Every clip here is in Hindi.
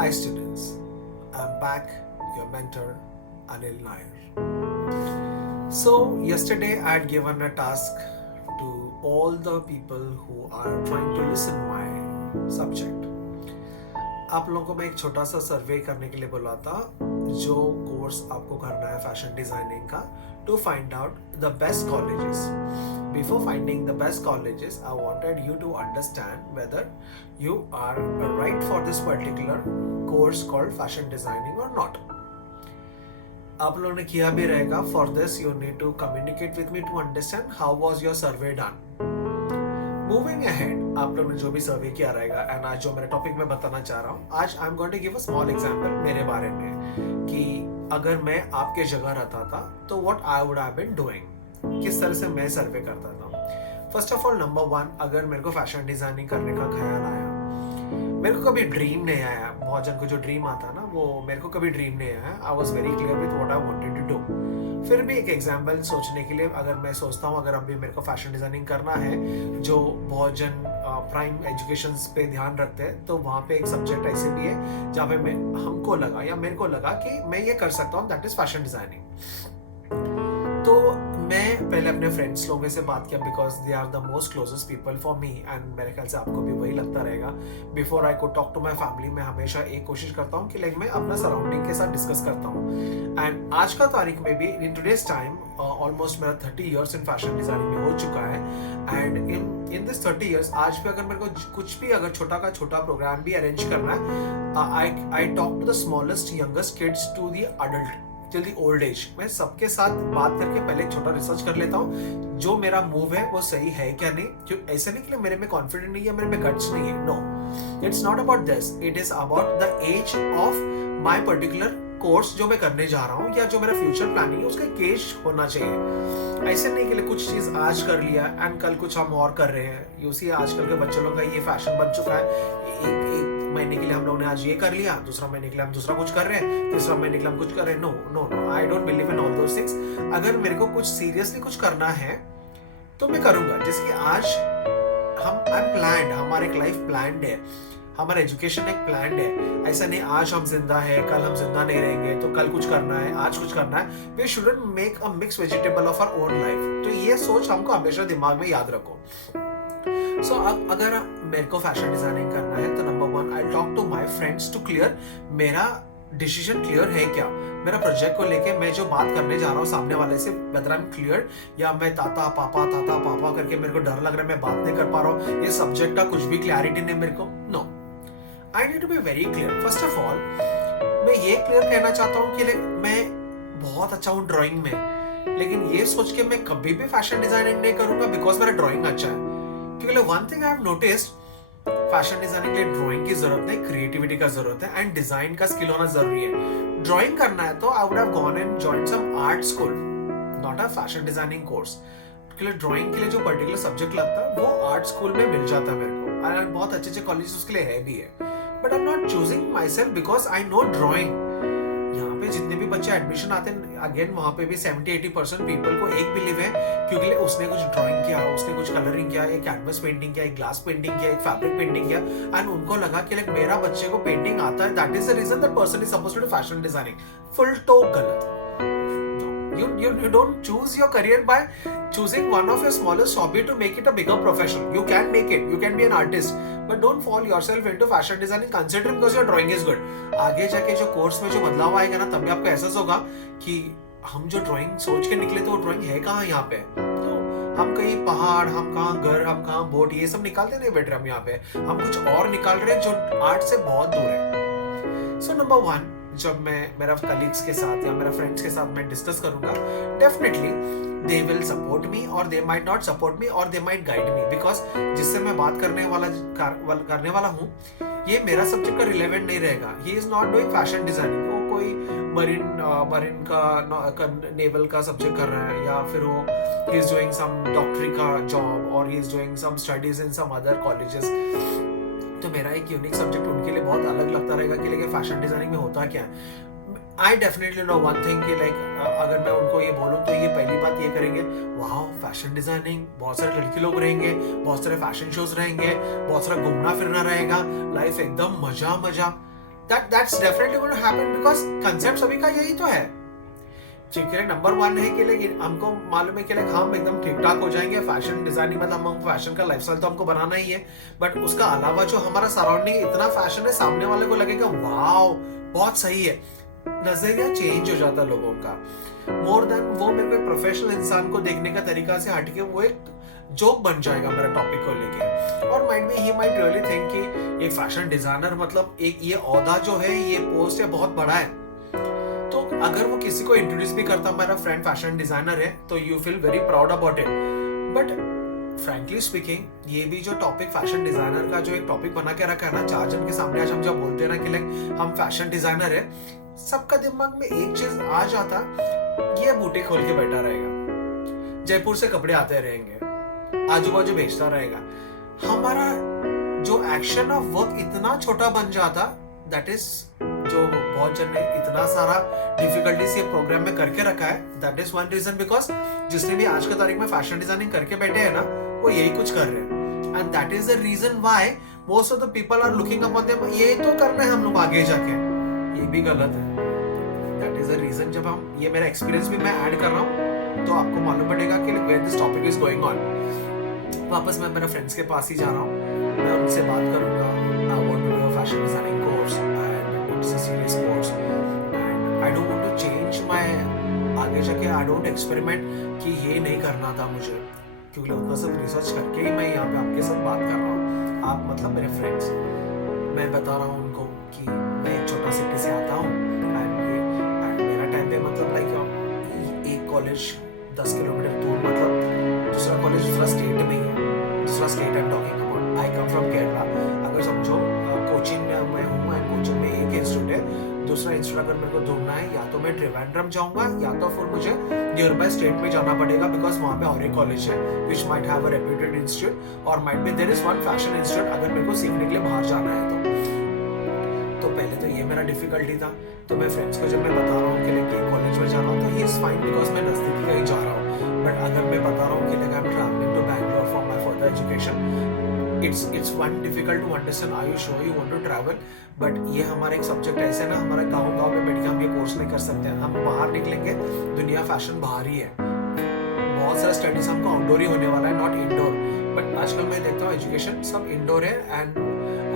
Hi students, I'm back, your mentor Anil Nair. So, yesterday I had given a task to all the people who are trying to listen my subject. आप लोगों को मैं एक छोटा सा सर्वे करने के लिए बोला था जो कोर्स आपको करना है फैशन डिजाइनिंग का to find out the best colleges. Before finding the best colleges, I wanted you to understand whether you are right for this particular course called fashion designing or not. आप लोगों ने किया भी रहेगा. For this, you need to communicate with me to understand how was your survey done. Moving ahead, आप लोगों ने जो भी सर्वे किया रहेगा एंड आज जो मेरे टॉपिक में बताना चाह रहा हूँ, आज I am going to give a small example मेरे बारे में कि अगर मैं आपके जगह रहता था तो what I would have been doing, किस तरह से मैं सर्वे करता था. First of all, number one, अगर मेरे को फैशन डिजाइनिंग करने का ख्याल आया, मेरे को कभी ड्रीम नहीं आया. बहुत जन को जो ड्रीम आता ना, वो मेरे को कभी ड्रीम नहीं आया. I was very clear with what I wanted to do. फिर भी एक एग्जाम्पल सोचने के लिए अगर मैं सोचता हूँ, अगर अभी मेरे को फैशन डिजाइनिंग करना है, जो बहुत जन प्राइम एजुकेशन पे ध्यान रखते हैं, तो वहाँ पे एक सब्जेक्ट ऐसे भी है जहाँ पे हमको लगा या मेरे को लगा कि मैं ये कर सकता हूँ, दैट इज फैशन डिजाइनिंग. तो मैं पहले अपने फ्रेंड्स लोगों से बात किया because they are the most closest people for me and मेरे ख्याल से आपको भी वही लगता रहेगा. Before I could talk to my family, मैं हमेशा एक कोशिश करता हूँ कि लाइक मैं अपना सराउंडिंग के साथ डिस्कस करता हूँ. एंड आज का तारीख में भी इन टुडेज टाइम ऑलमोस्ट मेरा 30 इयर्स इन फैशन डिजाइनिंग में हो चुका है. एंड इन दिस 30 इयर्स आज भी अगर मेरे को कुछ भी अगर छोटा का छोटा प्रोग्राम भी अरेंज करना है, I talk to the smallest youngest kids to the adult till the old age. मैं सबके साथ बात करके पहले एक छोटा रिसर्च कर लेता हूँ जो मेरा मूव है वो सही है क्या नहीं. क्यों ऐसे नहीं कि मेरे में कॉन्फिडेंट नहीं है, मेरे में गट्स नहीं है. No, it's not about this, it is about the age of my particular course जो मैं करने जा रहा हूँ या जो मेरा फ्यूचर प्लानिंग है उसका केज होना चाहिए. ऐसे नहीं कि कुछ चीज आज कर लिया एंड कल कुछ हम और कर रहे हैं. यू सी आजकल के बच्चों लोग का ये फैशन बन चुका है. एक महीने के लिए हम लोगों ने आज ये कर लिया, दूसरा महीने के लिए हम दूसरा कुछ कर रहे हैं, तीसरा महीने के लिए हम कुछ कर रहे हैं. No no no, I don't believe in all those things. अगर मेरे को कुछ सीरियसली कुछ करना है तो मैं करूंगा. जैसे कि आज हम आई एम प्लान्ड, हमारा एक लाइफ प्लान्ड है, हमारा एजुकेशन एक प्लान्ड है. ऐसा नहीं आज हम जिंदा है कल हम जिंदा नहीं रहेंगे, तो कल कुछ करना है आज कुछ करना है. We shouldn't make a mix vegetable of our own life. तो ये सोच हमको हमेशा दिमाग में याद रखो. सो अगर मेरे को फैशन डिजाइनिंग करना है तो number one, I talk to my friends to clear मेरा डिसीजन क्लियर है क्या. मेरा प्रोजेक्ट को लेके मैं जो बात करने जा रहा हूँ सामने वाले से, वेदर आई एम क्लियर या मैं ताता पापा करके मेरे को डर लग रहा है, मैं बात नहीं कर पा रहा हूँ, ये सब्जेक्ट का कुछ भी क्लैरिटी नहीं मेरे को. No, I need to be very clear. First of all, मैं ये क्लियर कहना चाहता हूँ कि मैं बहुत अच्छा हूँ ड्राइंग में, लेकिन ये सोच के मैं कभी भी फैशन डिजाइनिंग नहीं करूंगा बिकॉज मेरा ड्राइंग अच्छा है. क्योंकि one thing I have noticed, fashion designing के लिए ड्राइंग की जरूरत नहीं, क्रिएटिविटी का जरूरत है एंड डिजाइन का स्किल होना जरूरी है. ड्राइंग करना है तो I would have gone and joined some art school, not a fashion designing course. क्योंकि ड्राइंग के लिए जो पर्टिकुलर सब्जेक्ट लगता है वो आर्ट स्कूल में मिल जाता है मेरे को, एंड बहुत अच्छे अच्छे कॉलेज उसके लिए है भी है. But I am not choosing my self because I know drawing. यहाँ पे जितने भी बच्चे एडमिशन आते हैं, अगेन वहाँ पे भी 70-80% पीपल को एक बिलीव है क्योंकि उसने कुछ ड्राइंग किया, उसने कुछ कलरिंग किया, एक कैनवस पेंटिंग किया, एक ग्लास पेंटिंग किया, एक फैब्रिक पेंटिंग किया, एंड उनको लगा कि लाइक मेरा बच्चे को पेंटिंग आता है, that is the reason that person is supposed to do fashion designing. Full तो गलत. You don't choose your career by choosing one of your smallest hobby to make it a bigger profession. You can make it, you can be an artist, but don't fall yourself into fashion designing considering because your drawing is good. आगे जाके जो कोर्स में जो बदलाव आएगा ना, तब भी आपको एहसास होगा कि हम जो ड्राइंग सोच के निकले तो वो ड्राइंग है कहाँ यहाँ पे. तो हम कहीं पहाड़, हम कहाँ घर, हम कहाँ बोट, ये सब निकालते नहीं बैठ रहे हम यहाँ पे. हम कुछ और निकाल रहे हैं जो आर्ट से बहुत दूर है. सो नंबर वन, जब मैं मेरा कलीग्स के साथ या मेरा फ्रेंड्स के साथ मैं डिस्कस करूंगा, definitely they will support me और they might not support me और they might guide me because जिससे मैं बात करने वाला हूँ ये मेरा सब्जेक्ट का रिलेवेंट नहीं रहेगा. He is not doing fashion designing, वो कोई मरीन का नेवल का सब्जेक्ट कर रहा है, या फिर वो ही इज डूइंग सम डॉक्टरी का जॉब और he is doing some studies in some other colleges. तो मेरा एक यूनिक सब्जेक्ट उनके लिए बहुत अलग लगता रहेगा कि लेकिन फैशन डिजाइनिंग में होता क्या है. I definitely know one thing कि लाइक अगर मैं उनको ये बोलूँ तो ये पहली बात ये करेंगे, वाह फैशन डिजाइनिंग, बहुत सारे लड़के लोग रहेंगे, बहुत सारे फैशन शोज रहेंगे, बहुत सारा घूमना फिरना रहेगा, लाइफ एकदम मजा. that's definitely going to happen because concept सभी का यही तो है। ठीक है, नंबर 1 है कि लेकिन हमको मालूम है कि लाइक हम एकदम ठीक ठाक हो जाएंगे फैशन डिजाइनिंग, मतलब हम फैशन का लाइफस्टाइल तो हमको बनाना ही है, बट उसका अलावा जो हमारा सराउंडिंग इतना फैशन है, सामने वाले को लगेगा वाओ बहुत सही है, नजरिया चेंज हो जाता है लोगों का। मोर देन वो मेरे को प्रोफेशनल इंसान को देखने का तरीका से हटके वो एक जोक बन जाएगा मेरा टॉपिक को लेके, और माइंड में ही माइट रियली थिंक कि एक फैशन डिजाइनर मतलब एक ये ओहदा जो है, ये पोस्ट है बहुत बड़ा है। तो अगर वो किसी को इंट्रोड्यूस भी करता मेरा फ्रेंड फैशन डिजाइनर है तो you feel very proud about it, but frankly speaking ये भी जो टॉपिक फैशन डिजाइनर का जो एक टॉपिक बना के रखा है ना 4 जन के सामने, आज हम जब बोलते हैं ना कि लाइक हम फैशन डिजाइनर है, सबका दिमाग में एक चीज आ जाता, ये बूटे खोल के बैठा रहेगा, जयपुर से कपड़े आते रहेंगे, आजू बाजू बेचता रहेगा। हमारा जो एक्शन ऑफ वर्क इतना छोटा बन जाता, दैट इज जो बहुत जन ने इतना सारा डिफिकल्टी से प्रोग्राम में करके रखा है, that is one reason because जिसने भी आज के तारीख में फैशन डिजाइनिंग करके बैठे हैं ना, वो यही कुछ कर रहे हैं, and that is the reason why most of the people are looking upon them, ये तो करना है हम लोग आगे जाके, ये भी गलत है। दैट इज द रीजन, जब हम ये मेरा एक्सपीरियंस भी मैं ऐड कर रहा हूँ तो आपको मालूम पड़ेगा कि where this topic is going on. वापस मैं मेरे फ्रेंड्स के पास ही जा रहा हूँ, मैं उनसे बात करूंगा, I want to do a fashion designing course and it's a serious course and I don't want to change my, आगे जाके आई डोंट एक्सपेरिमेंट कि ये नहीं करना था मुझे, क्योंकि उनका सब रिसर्च करके ही मैं यहाँ पे आपके साथ बात कर रहा हूँ। आप मतलब मेरे फ्रेंड्स, मैं बता रहा हूँ उनको कि मैं एक छोटा सिटी से आता हूँ एंड मेरा टाइम पे मतलब लाइक एक कॉलेज 10 किलोमीटर दूर, मतलब दूसरा कॉलेज दूसरा स्टेट में ही है, दूसरा state I am talking about, I come from Kerala. अगर समझो कोचिंग में मैं हूँ एंड कोचिंग में एक इंस्टीट्यूट है, दूसरा इंस्टीट्यूट अगर मेरे को ढूंढना है या तो मैं त्रिवेंद्रम जाऊंगा या तो फिर मुझे नियर बाय स्टेट में जाना पड़ेगा, बिकॉज वहाँ पे और एक कॉलेज है which might have a reputed institute, और might be there is one fashion institute अगर मेरे को सीखने के लिए बाहर जाना है तो पहले तो ये मेरा डिफिकल्टी था। तो मैं फ्रेंड्स को जब मैं बता रहा हूँ कि लाइक कॉलेज में जा रहा हूँ तो ही इज फाइन बिकॉज मैं नजदीकी कहीं जा रहा हूँ, बट अगर मैं बता रहा हूँ कि like I am travelling to Bangalore for my further education, it's one difficult to understand, are you sure you want to travel, but ये हमारा एक सब्जेक्ट ऐसे ना, हमारा गाँव में बैठ के हम ये कोर्स नहीं कर सकते हैं, हम बाहर निकलेंगे, दुनिया फैशन बाहर ही है, बहुत सारा स्टडीज हमको आउटडोर ही होने वाला है, नॉट इंडोर। बट आजकल मैं देखता हूँ एजुकेशन सब इंडोर है एंड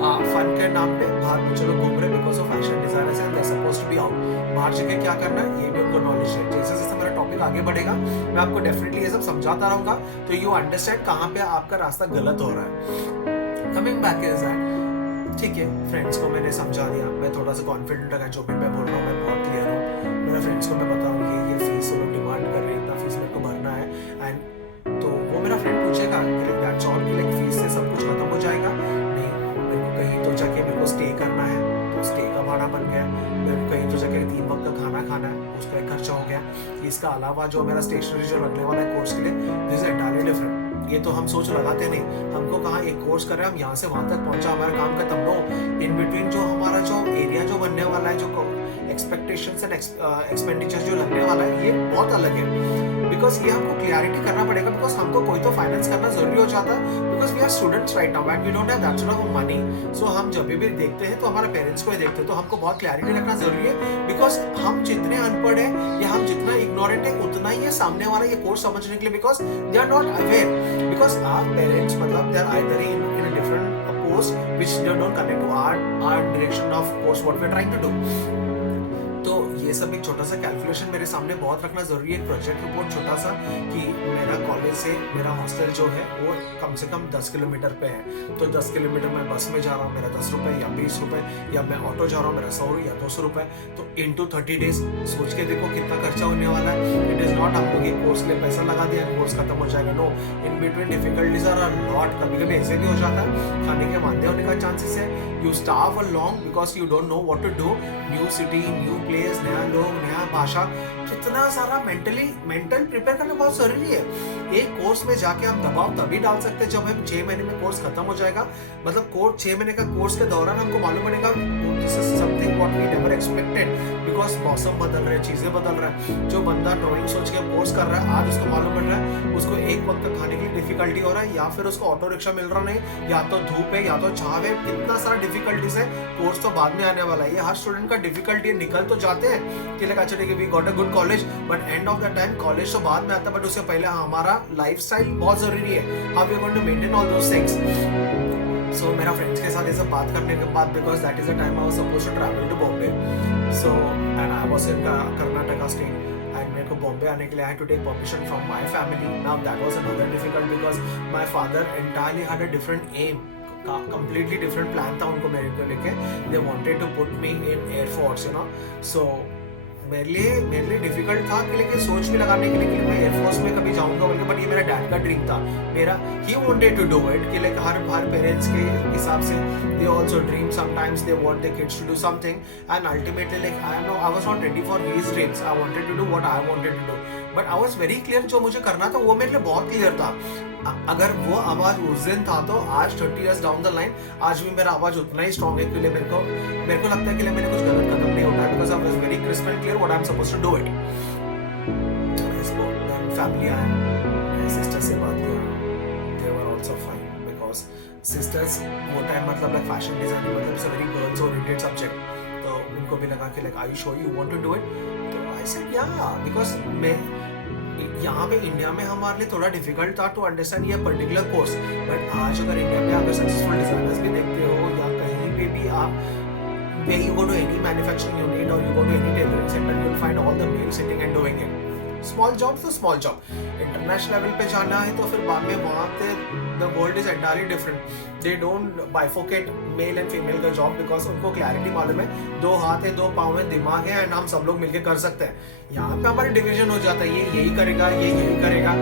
फन के नाम पे बाहर बच्चे लोग घूम रहे because of fashion designers and they are supposed to be out, बाहर जगह क्या करना है ये भी उनको नॉलेज है। जैसे जैसे मेरा टॉपिक आगे बढ़ेगा मैं आपको डेफिनेटली ये सब समझाता रहूंगा, तो यू अंडरस्टैंड कहाँ पे आपका रास्ता गलत हो रहा है। कमिंग बैक इज दैट, ठीक है, फ्रेंड्स को मैंने समझा दिया, मैं थोड़ा सा कॉन्फिडेंट लगा, जो भी मैं बोल रहा हूँ मैं बहुत क्लियर हूँ, मेरे फ्रेंड्स को मैं बताऊँ ये फीस वो लोग डिमांड कर रहे हैं, इतना फीस मेरे को भरना है, एंड तो वो मेरा फ्रेंड पूछेगा कि दैट्स ऑल, कि लाइक फीस से सब कुछ खत्म हो जाएगा? नहीं, मेरे को कहीं तो जाके मेरे को स्टे करना है, तो स्टे का भाड़ा बन गया, मेरे को कहीं तो जाके 3 वक्त का खाना खाना है, उसका एक खर्चा हो गया, इसका अलावा जो मेरा स्टेशनरी जो लगने वाला है कोर्स के लिए, दिस इज एंटायरली डिफरेंट। ये तो हम सोच लगाते नहीं, हमको कहाँ एक कोर्स कर रहे हैं, हम यहाँ से वहाँ तक पहुँचा, हमारा काम खत्म। नो, इन बिटवीन जो हमारा जो एरिया जो बनने वाला है, जो एक्सपेक्टेशंस एंड एक्सपेंडिचर जो लगने वाला है, ये बहुत अलग है, बिकॉज ये हमको क्लियरिटी करना पड़ेगा, बिकॉज हमको कोई तो फाइनेंस करना जरूरी हो जाता है, because we are students right now and we don't have that sort of money. So हम जब भी देखते हैं तो हमारे पेरेंट्स को ही देखते हैं, तो हमको बहुत क्लैरिटी रखना जरूरी है, बिकॉज हम जितने अनपढ़ है या हम जितना इग्नोरेंट है उतना ही है सामने वाला ये कोर्स समझने के लिए, because they are not aware, because our parents मतलब they are either in a different course which they don't connect to our direction of course what we are trying to do। तो ये सब एक छोटा सा कैलकुलेशन मेरे सामने बहुत रखना जरूरी है, एक प्रोजेक्ट रिपोर्ट छोटा सा, कि मेरा कॉलेज से मेरा हॉस्टल जो है वो कम से कम 10 किलोमीटर पे है, तो 10 किलोमीटर मैं बस में जा रहा हूँ, मेरा 10 रुपये या 20 रुपये, या मैं ऑटो जा रहा हूँ, मेरा 100 या 200 रुपये, तो इंटू 30 डेज सोच के देखो कितना खर्चा होने वाला है। इट इज़ नॉट हम लोग एक कोर्स के लिए पैसा लगा दिया कोर्स खत्म हो जाएगा, no, in between difficulties are lot, कभी कभी ऐसे भी हो जाता है, खाने के वांदे होने का चांसेस है, you starve along because you don't know what to do, new city, new place, नया लोग, नया भाषा, कितना सारा मेंटल प्रिपेयर करना बहुत जरूरी है। एक कोर्स में जाके हम दबाव तभी डाल सकते हैं जब हम 6 महीने में कोर्स खत्म हो जाएगा, मतलब कोर्स 6 महीने का कोर्स के दौरान हमको मालूम पड़ेगा this is something what we never expected, because मौसम बदल रहे, चीज़ें बदल रहा है। जो बंदा ड्राइंग सोच के कोर्स कर रहा है, आज उसको मालूम पड़ रहा है उसको एक वक्त खाने के लिए डिफिकल्टी हो रहा है, या फिर उसको ऑटो रिक्शा मिल रहा नहीं, या तो धूप है या तो छाव है, कितना सारा डिफिकल्टीज है। कोर्स तो बाद में आने वाला है, ये हर स्टूडेंट का डिफिकल्टी है। निकल तो जाते हैं कि लाइक अच्छा ठीक है we got a good college, but end of the time college तो बाद में आता है, बट उससे पहले हमारा लाइफस्टाइल बहुत जरूरी है। How we are going to maintain all those things. So मेरा फ्रेंड्स के साथ ये सब बात करने के बाद, because that is the time I was supposed to travel to Bombay, so and I was in Karnataka state, and मेरे को बॉम्बे आने के लिए I had to take permission from my family. Now that was another difficult because my father entirely had a different aim, completely different plan था उनको मेरे को लेके। they wanted to put me in air force, you know, so मेरे लिए डिफिकल्ट था कि लेकिन सोच भी लगाने के लिए कि मैं एयरफोर्स में कभी जाऊंगा बोल के, बट ये मेरा डैड का ड्रीम था। मेरा he wanted to do it कि लाइक हर पेरेंट्स के हिसाब से they also dream sometimes, they want their kids to do something, and ultimately like I was not ready for his dreams. I wanted to do what I wanted to do, but I was very clear जो मुझे करना था वो मेरे लिए बहुत क्लियर था। अगर वो आवाज उस दिन था तो आज 30 इयर्स डाउन द लाइन आज भी मेरा आवाज उतना ही स्ट्रॉन्ग है, क्योंकि मेरे को लगता है कि मैंने कुछ गलत कदम नहीं उठाया, because I was very crisp and clear what I am supposed to do it. Family आया, मेरे सिस्टर से बात किया, they were also fine, because sisters वो टाइम मतलब लाइक फैशन डिजाइनिंग मतलब it's a very girls oriented subject, तो उनको भी लगा कि like I sure you want to do it, तो आई सेड या, बिकॉज मैं यहाँ पे इंडिया में हमारे लिए थोड़ा डिफिकल्ट था टू अंडरस्टैंड ये पर्टिकुलर कोर्स, बट आज अगर इंडिया में अगर सक्सेसफुल डिजाइनर्स भी देखते हो या कहीं पे भी आप when you go to any manufacturing unit or you go to any tailoring center, you will find all the males sitting and doing it. Small jobs तो small job. International level पे जाना है तो फिर बाद में वहाँ पे the world is entirely different. They don't bifurcate male and female का job because उनको clarity मालूम है, दो हाथ है, दो पाँव है, दिमाग है, and हम सब लोग मिलके कर सकते हैं। यहाँ पे हमारी डिवीजन हो जाता है, ये यही करेगा, ये यही करेगा।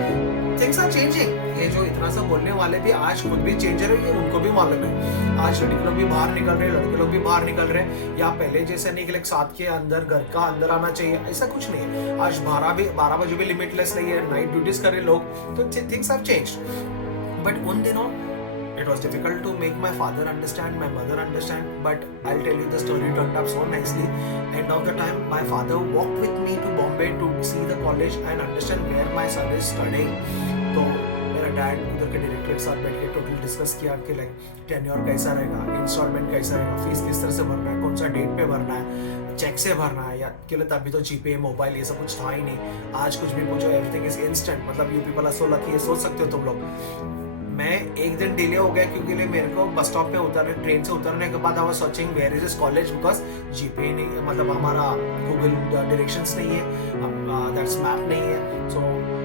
Things are changing. ये जो इतना सब बोलने वाले भी आज खुद भी चेंजर है, ये उनको भी मालूम है। आज लड़के लोग भी बाहर निकल रहे हैं, लड़के लोग भी बाहर निकल रहे हैं, या पहले जैसे नहीं कि लाइक 7 के अंदर घर का अंदर आना चाहिए, ऐसा कुछ नहीं है। आज 12 बजे भी लिमिटलेस नहीं है, नाइट ड्यूटीज कर रहे लोग, तो थिंग्स हैव चेंज्ड। बट उन दिनों it was difficult to make my father understand, my mother understand, but I'll tell you the story turned up so nicely. End of the time, my father walked with me to Bombay to see the college and understand where my son is studying. तो मेरा डैड उधर के डायरेक्टर के साथ बैठ के टोटल डिस्कस किया कि लाइक टेन्योर कैसा रहेगा, इंस्टॉलमेंट कैसा रहेगा, फीस किस तरह से भरना है, कौन सा डेट पे भरना है, चेक से भरना है, या के लिए तभी तो जीपे मोबाइल ये सब कुछ था ही नहीं। आज कुछ भी पूछो, एवरीथिंग इज इंस्टेंट, मतलब you people are so lucky, सोच सकते हो तुम लोग। मैं एक दिन डिले हो गया क्योंकि मेरे को बस स्टॉप पे उतरने, ट्रेन से उतरने के बाद I was searching where is this college, because जीपे नहीं, मतलब हमारा गूगल डायरेक्शंस नहीं है, दैट्स मैप नहीं है, सो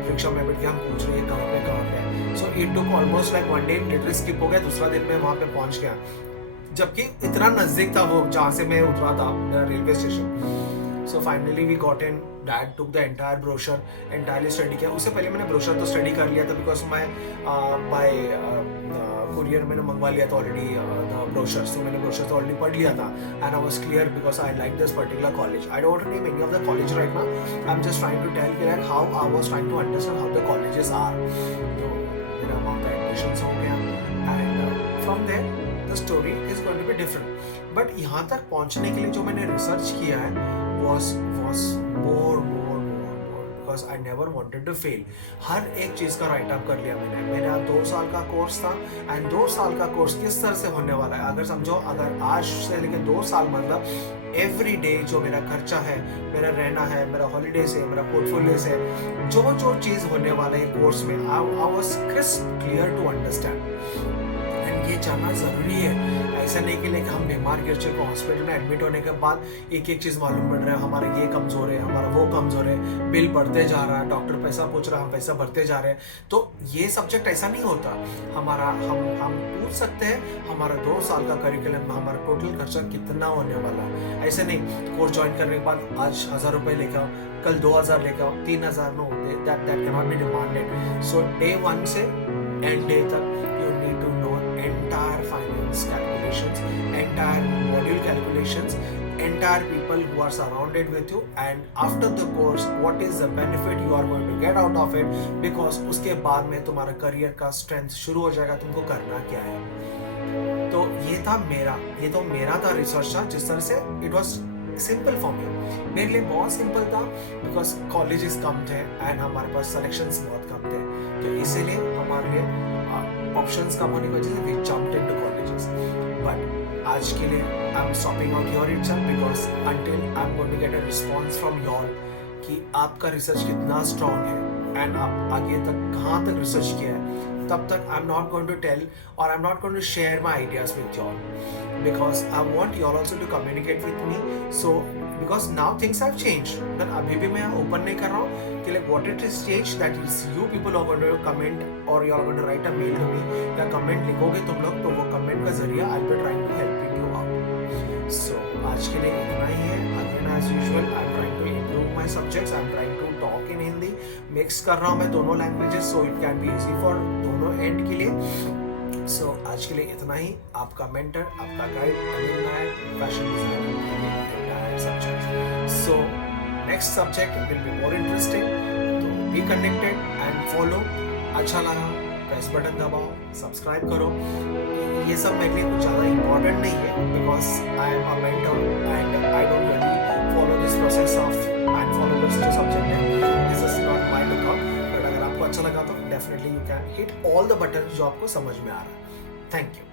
रिक्शा में बैठ के हम पूछ रहे हैं कहाँ पे। So it took almost like 1 day, literally skip हो गया, दूसरा दिन मैं वहाँ पे पहुँच गया, जबकि इतना नजदीक था वो जहाँ से मैं उतरा था railway station. So finally we got in. Dad took the entire brochure, entirely study किया। उससे पहले मैंने brochure तो study कर लिया था, because मैं by courier मैंने मंगवा लिया था already the brochure, so मैंने brochure तो already पढ़ लिया था, and I was clear because I like this particular college. I don't want to name any of the college right now. I'm just trying to tell you like how I was trying to understand how the colleges are. तो मेरा वहाँ पे admissions हो गया, and from there the story is going to be different. But यहाँ तक पहुँचने के लिए जो मैंने research किया है was more because I never wanted to fail. हर एक चीज का राइट अप कर लिया मैंने। मेरा 2 साल का कोर्स था, एंड 2 साल का कोर्स किस तरह से होने वाला है, अगर समझो, अगर आज से लेके 2 साल मतलब एवरी डे जो मेरा खर्चा है, मेरा रहना है, मेरा हॉलीडेज है, मेरा पोर्टफोलियोज है, जो चीज होने वाला है कोर्स में, I was crisp clear to understand, and ये जानना जरूरी है। ऐसा नहीं कि लेकिन हम बीमार गिर चुके, हॉस्पिटल में एडमिट होने के बाद एक एक चीज़ मालूम पड़ रहा है, हमारा ये कमज़ोर है, हमारा वो कमज़ोर है, बिल बढ़ते जा रहा है, डॉक्टर पैसा पूछ रहा है, हम पैसा भरते जा रहे हैं। तो ये सब्जेक्ट ऐसा नहीं होता। हमारा हम पूछ सकते हैं हमारा 2 साल का करिकुलम में हमारा टोटल खर्चा कितना होने वाला है। ऐसे नहीं कोर्स ज्वाइन करने के बाद आज 1000 रुपये लेके आओ, कल 2000 लेके आओ, 3000 में होते, that can not be demanded. So day 1 से एंड डे तक you need to know entire finance calculations, entire module calculations, entire people who are surrounded with you, and after the course what is the benefit you are going to get out of it, because उसके बाद में तुम्हारा करियर का स्ट्रेंथ शुरू हो जाएगा, तुमको करना क्या है। तो तो ये तो मेरा था रिसर्च था, जिस तरह से it was simple for me, मेरे लिए बहुत सिंपल था, बिकॉज कॉलेजेस कम थे एंड हमारे पास सिलेक्शंस बहुत कम थे, तो इसीलिए हमारे लिए ऑप्शंस कम होने की वजह से we jumped into colleges. But आज के लिए I am stopping out here itself, because until I am going to get a response from y'all कि आपका रिसर्च कितना स्ट्रॉन्ग है एंड आप आगे तक कहाँ तक रिसर्च किया है, तब तक I am not going to tell और I am not going to share my ideas with y'all, because I want you all also to communicate with me. So because now things have changed, then अभी भी मैं open नहीं कर रहा हूँ कि like what it is changed, that is you people are going to comment or you are going to write a mail to me या comment लिखोगे तुम लोग, तो वो comment का जरिया I'll be trying to help you out. So आज के लिए इतना ही है. Again as usual I'm trying to improve my subjects, I'm trying to talk in Hindi, mix कर रहा हूँ मैं दोनों languages so it can be easy for दोनों end के लिए. सो आज के लिए इतना ही. आपका मेंटर, आपका guide Anil Nair, fashion designer subject. So next subject will be more interesting, तो बी कनेक्टेड एंड फॉलो. अच्छा लगा प्रेस बटन दबाओ, सब्सक्राइब करो. ये सब मेरे लिए कुछ ज़्यादा इंपॉर्टेंट नहीं है, because I am a mentor and I don't really follow this process of and follow this जो सब्जेक्ट है, this is not my lookout. But अगर आपको अच्छा लगा तो definitely you can hit all the button जो आपको समझ में आ रहा है. Thank you.